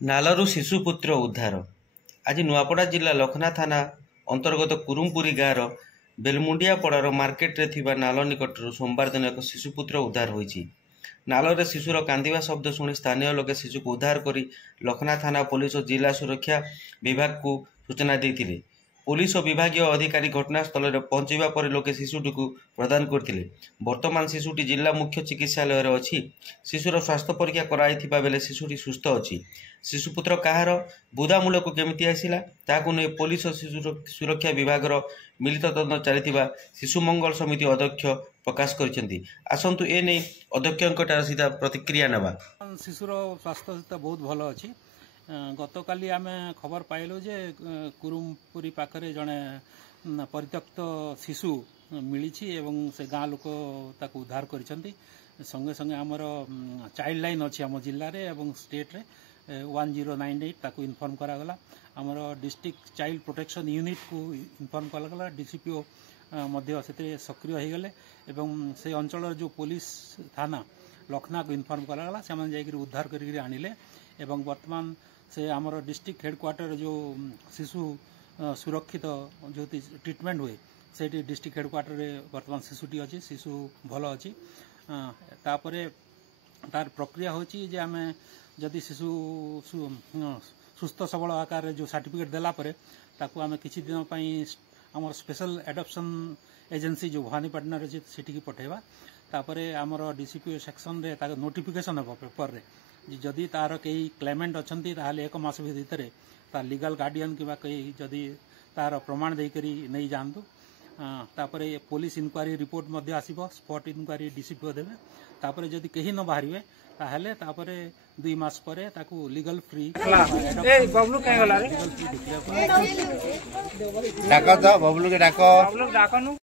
नालरू शिशुपुत्र उद्धार। आज नुआपड़ा जिला लखना थाना अंतर्गत कुरुमपुरी गाँवर बेलमुंडिया पड़ार मार्केट रे थिबा नाल निकटरू सोमवार दिन एक शिशुपुत्र उद्धार होईछि। नालरे शिशुर कांदिबा शब्द शुणी स्थानीय लोके शिशु को उद्धार करी लखना थाना पुलिस और जिला सुरक्षा विभाग को सूचना देथिले। पुलिस और विभागीय अधिकारी घटनास्थल में पहुंचवा पर लोके शिशुटी को प्रदान करते। वर्तमान शिशुटी जिला मुख्य चिकित्सालय रे अछि। शिशुर स्वास्थ्य परीक्षा कराइथिबा बेले शिशुटी सुस्थ अछि। शिशुपुत्र कहार बुदामूल को केमिति आसिला ताकू नै पुलिस और शिशु सुरक्षा विभाग मिलित तदন্ত चलिथिबा शिशु मंगल समिति अध्यक्ष प्रकाश करिसेंती। आसंतु ए नै अध्यक्षंकटार सीधा प्रतिक्रिया नेबा। शिशुर स्वास्थ्य बहुत भल अछि। गतकाली आम खबर पाइलु जे कुरुमपुरी पाखरे जड़े परित्यक्त शिशु मिली से गाँ लोक ताकू उद्धार करिसेंती। संगे संगे आमर चाइल्ड लाइन अच्छी आम जिले में स्टेट रे 1098 ताकू इनफॉर्म करागला। आमर डिस्ट्रिक्ट चाइल्ड प्रोटेक्शन यूनिट को इनफॉर्म करागला। डीसीपीओ मध्य से सक्रिय हो गले एवं से अंचल जो पुलिस थाना लखना को इनफॉर्म करागला। से जाकर उद्धार करके आनिले एवं वर्तमान से आमर डिस्ट्रिक्ट हेडक्वार्टर जो शिशु सुरक्षित जो ट्रीटमेंट हुए से डिस्ट्रिक्ट हेडक्वार्टर रे वर्तमान शिशुटी अच्छी। शिशु भल अच्छी। तापर तार प्रक्रिया होची जे आमे जदि शिशु सुस्थ सबल आकार जो सर्टिफिकेट देला परे ताकू आमे किछि दिन पई आमर स्पेशल एडॉप्शन एजेंसी जो भवानीपाटना रे सेठी पठेबा। तापरे आमर डीसीपी सेक्शन रे तार नोटिफिकेशन हो पेपर रे जदि तार कई क्लेमेंट अच्छी ताहले 1 मास भितर तार लीगल गार्डियन किबा कई जदि तार प्रमाण देकरी नहीं जानतु। तापरे पुलिस इनक्वारी रिपोर्ट मध्य आसीबो। स्पॉट इनक्वारी डीसीपी देबे। तापरे जदि कहीं न बाहरिवे ताहले तापरे 2 मास परे ताकू लीगल फ्री बबलू कहे गला रे लीगल फ्री डिक्लेयर डाको तो बबलू के डाको